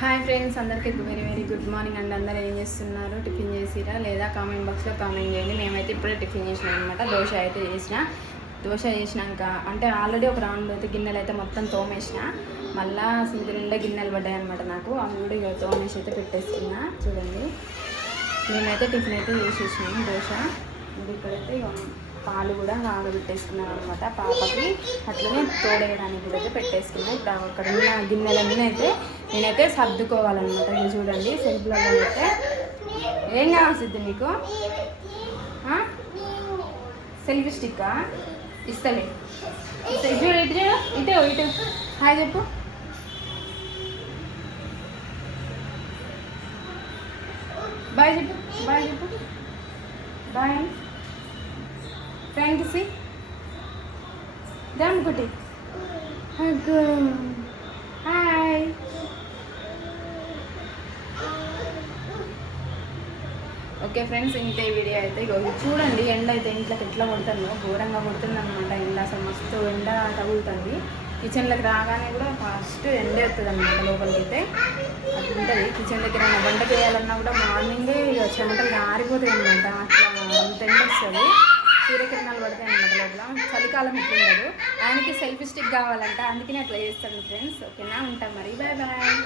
Hi friends అందరికీ very very good morning and. అందరూ ఏం చేస్తున్నారు? టిఫిన్ చేసిరా లేదా కామెంట్ బాక్స్లో కామెంట్ చేయండి. మేమైతే ఇప్పుడే టిఫిన్ చేసినాం అనమాట దోశ అయితే చేసిన. దోశ చేసినాక అంటే ఆల్రెడీ ఒక రౌండ్ అయితే గిన్నెలు అయితే మొత్తం తోమేసిన. మళ్ళా సింక్ నిండా గిన్నెలు పడ్డాయి అనమాట నాకు. అవి కూడా ఇక తోమేసి అయితే పెట్టేస్తున్నా. చూడండి. మేమైతే టిఫిన్ అయితే చేసేసినాము దోశ. ఇది ఇక్కడైతే ఇక పాలు కూడా కాగబెట్టేసుకున్నాను అనమాట పాపకి అట్లనే తోడేయడానికి కూడా అయితే పెట్టేసుకున్నాను ఇప్పుడు అక్కడ ఉన్న గిన్నెలన్నీ అయితే నేనైతే సర్దుకోవాలన్నమాట. ఇది చూడండి సెల్ఫ్లో అయితే. ఏం కావాల్సింది నీకు? సెల్ఫీ స్టిక్కా? ఇస్తలే. చూడు ఇటు చూడు ఇటు ఇటు. హాయ్ చెప్పు. బాయ్ చెప్పు బాయ్ చెప్పు. Bye. Thank you see? Damn కుటి హాయ్. ఓకే ఫ్రెండ్స్ ఇంత ఈ వీడియో అయితే. ఇగో చూడండి ఎండ అయితే ఇంట్లోకి ఎట్లా కొడుతుందో. ఘోరంగా కొడుతుంది అనమాట ఎండ. అసలు మస్తు ఎండ తగులుతుంది. కిచెన్లోకి రాగానే కూడా ఫస్ట్ ఎండ వస్తుంది అనమాట లోపలికి అయితే అట్లుంటుంది. కిచెన్ దగ్గర ఏమైనా వంట చేయాలన్నా కూడా మార్నింగే చెమటలు ఆరిపోతాయి అనమాట అట్లా అంత ఎండ వస్తుంది. సూర్యకిరణాలు పడతాయి అనమాట లోపల. చలికాలం ఇట్లుండదు. ఆయనకి సెల్ఫీ స్టిక్ కావాలంట. అందుకనే అట్లా చేస్తాను ఫ్రెండ్స్ ఓకేనా? ఉంటాం మరి. Bye bye